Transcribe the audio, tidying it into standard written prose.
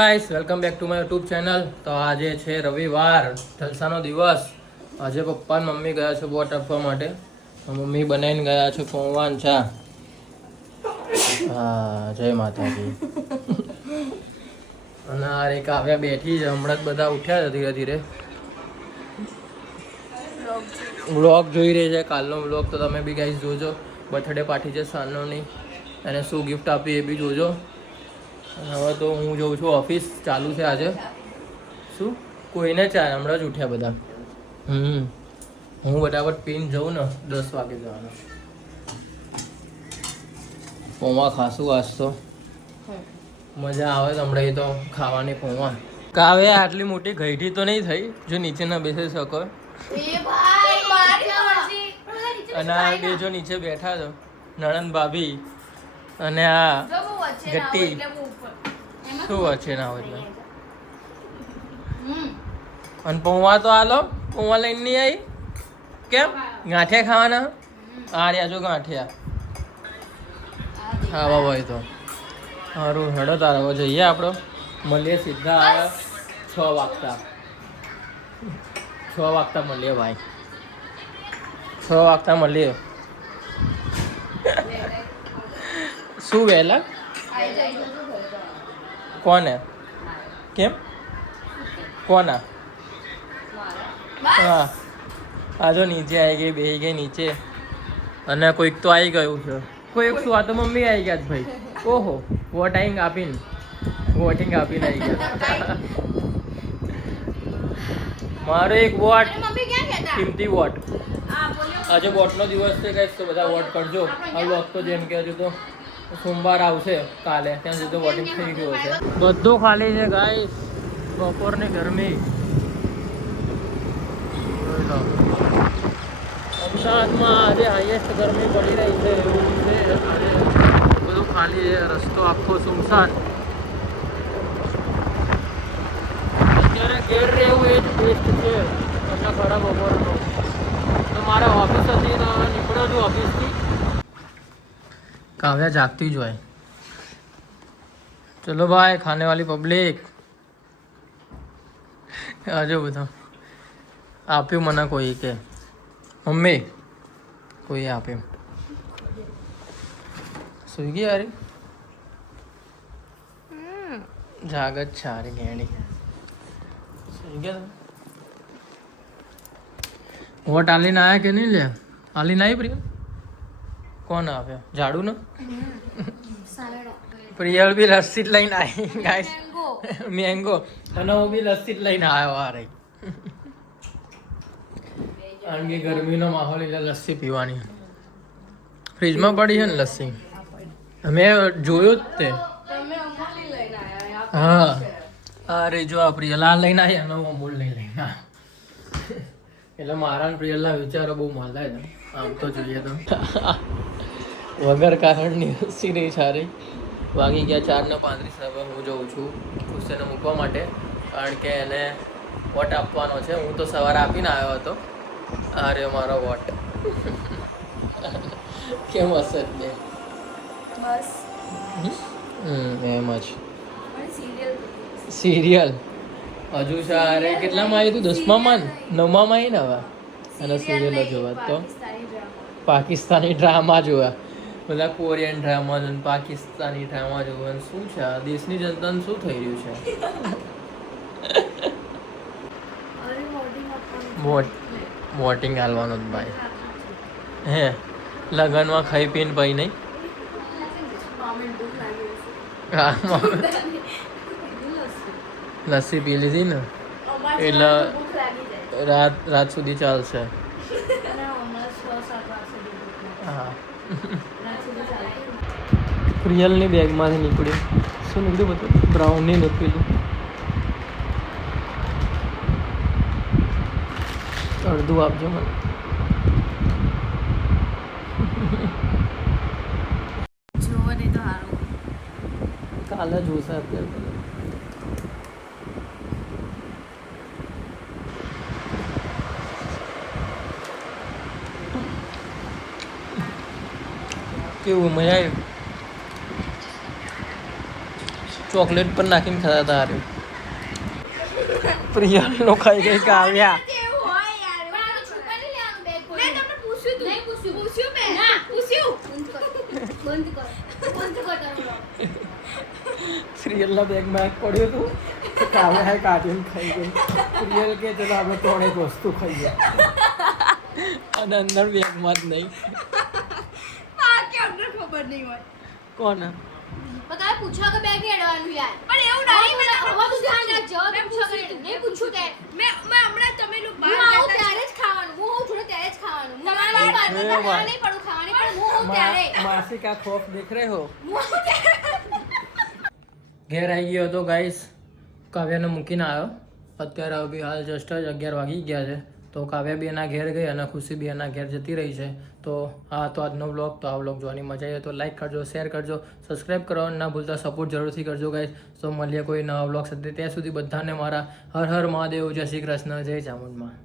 Guys welcome back to my YouTube channel. તો આજે છે રવિવાર, જલસાનો દિવસ. આજે પપ્પા અને મમ્મી ગયા છે બોટ આપવા માટે. મમ્મી બનાવીને ગયા છે પૌવાન ચા. હા, જય માતાજી. અને આ એક આવ્યા બેઠી છે, હમણાં જ બધા ઉઠ્યા છે ધીરે ધીરે. વ્લોગ જોઈ રહી છે, કાલનો વ્લોગ તો તમે બી ગાઈસ જોજો. બર્થડે પાર્ટી છે સાનોની, એને શું ગિફ્ટ આપી એ બી જોજો. હવે તો હું જઉં છું ઓફિસ, ચાલુ છે આજે. શું કોઈને ચાય, હમણાં જ ઉઠ્યા બધા. હું ફટાફટ પીને જઉં ને, 10 વાગે જવાનું. પૌવા ખાસું આજ તો મજા આવે તો હમણાં તો ખાવાની પૌવા. કાવે આટલી મોટી ગઈઢી તો નહીં થઈ જો નીચે ના બેસી શકો. અને આ બે જો નીચે બેઠા છો, નણંદ ભાભી અને આ ગટ્ટી. શું વચ્ચે ના હોય એટલે. અને પૌવા તો હાલો, પૌવા લઈને નહીં આવી કેમ? ગાંઠિયા ખાવાના? આ રહ્યા જો ગાંઠિયા ખાવા હોય તો સારું. હેડો તારા જઈએ આપણો, મળીએ સીધા આવે 6 વાગતા. 6 વાગતા મળીએ ભાઈ, 6 વાગતા મળીએ. શું વહેલા? કોને? કેમ? કોના? હા, આ જો નીચે આવી ગઈ, બેસી ગઈ નીચે. અને કોઈક તો આવી ગયું છે. કોઈક શું, આ તો મમ્મી આવી ગયા ભાઈ. ઓહો, વોટિંગ આપીને આવી ગયા. મારો એક વોટ, કિંમતી વોટ. આજે વોટનો દિવસ છે ગાઈસ, તો બધા વોટ કરજો. આ લોક તો જેમ કે હજુ તો સોમવાર આવશે કાલે, ત્યાં સુધી તો વોટિંગ થઈ ગયું છે. બધું ખાલી છે ગાઈસ, બપોરની ગરમી. અમદાવાદમાં આજે હાઈએસ્ટ ગરમી પડી રહી છે એવું છે. બધું ખાલી છે, રસ્તો આખો સુમસાન. અત્યારે ઘેર રહેવું એ જ બેસ્ટ છે. એટલે ખરા બપોરનો તો મારે ઓફિસ હતી તો હવે નીકળ્યો છું ઓફિસથી. કાવ્યા જાગતી જ હોય. ચલો ભાઈ, ખાને વાલી પબ્લિક. હજુ બધું આપ્યું મને કોઈ કે મમ્મી કોઈ આપ્યું. સુઈ ગઈ યારી? જાગત છે હારી ઘેણી. સુઈ ગયા તમે? વોટ આલીને આવ્યા કે નહીં લે? આલીને આવી પ્રિયલ? કોણ આપ્યા? ઝાડુ ને? પ્રિયલ બી લસ્સી જ લઈને આવી ગાઈસ, મેંગો. અને હું બી લસ્સી જ લઈને આવ્યો આ રહી. કારણ કે ગરમીનો માહોલ એટલે લસ્સી પીવાની. ફ્રીજમાં પડી છે ને લસ્સી, અમે જોયું જ તે. હા, અરે જો આ પ્રિયલ આ લઈને આવી, અમે અમૂલ નહીં લઈને. એટલે મારા પ્રિયલના વિચારો બહુ મળે છે આમ તો જોઈએ તો. વગર કારણની લસ્સી નહીં સારી. વાગી ગયા 4:35. હવે હું જઉં છું ખુશીને મૂકવા માટે, કારણ કે એને વોટ આપવાનો છે. હું તો સવારે આપીને આવ્યો હતો. આ રહ્યો મારો વોટ. કેમ હશે ને? બસ એમ જ. સિરિયલ હજુ સારે કેટલામાં આવી તું? 10માં 9માં આવી ને હવે. અને સિરિયલો જોવા તો પાકિસ્તાની ડ્રામા જોવા, બધા કોરિયન ડ્રામા જોવા, પાકિસ્તાની ડ્રામા જોવા. શું છે આ દેશની જનતાને શું થઈ રહ્યું છે? વોટિંગ હાલવાનું જ ભાઈ. હે લગનમાં ખાઈ પીને ભાઈ નહીં. લસ્સી પી લીધી ને એટલે રાત સુધી ચાલશે. હા, પ્રિયલની બેગમાંથી નીકળ્યું. શું નીકળ્યું? બધું બ્રાઉની નીકળ્યું. અડધું આપજો મને. કાલે જોશે અત્યારે. કેવું મજા આવ્યું? ચોકલેટ પર નાખીને ખાતા હતા હારે પ્રિયલ નો ખાઈ ગઈ કાવ્યા પ્રિયલના બેગમાં એક પડ્યું હતું કાવ્યા કાઢીને ખાઈ ગઈ પ્રિયલ કે ચલો આપણે ત્રણે જ વસ્તુ ખાઈએ અને અંદર બેગમાં જ નહીં ખબર નહીં હોય કોણ બતા પૂછો કે બેગ એડવાનું યાર પણ એવું નહીં મને હવે તું ધ્યાન રાખજો મેં પૂછો કે નહીં પૂછું તે મેં હમણાં તમે લોકો બહાર આવું ત્યારે જ ખાવાનું હું હોઉં છું ત્યારે જ ખાવાનું તમારે નહીં પડું ખાવાની પણ હું હોઉં ત્યારે માસી કા ખોફ દેખ રહે હો ઘેર આવી ગયો હતો ગાઈસ કાવ્યાને મૂકીને આવ્યો અત્યારે બી હાલ જસ્ટ જ 11 વાગી ગયા છે તો કાવ્યા બી એના ઘેર ગઈ અને ખુશી બી એના ઘેર જતી રહી છે તો હા તો આજનો બ્લોગ તો આ બ્લોગ જોવાની મજા આવી તો લાઈક કરજો શેર કરજો સબસ્ક્રાઈબ કરવાનું ના ભૂલતા સપોર્ટ જરૂરથી કરજો ગાઈસ તો મળીએ કોઈ નવા બ્લોગ સાથે ત્યાં સુધી બધાને મારા હર હર મહાદેવ જય શ્રી કૃષ્ણ જય ચામુંડમાં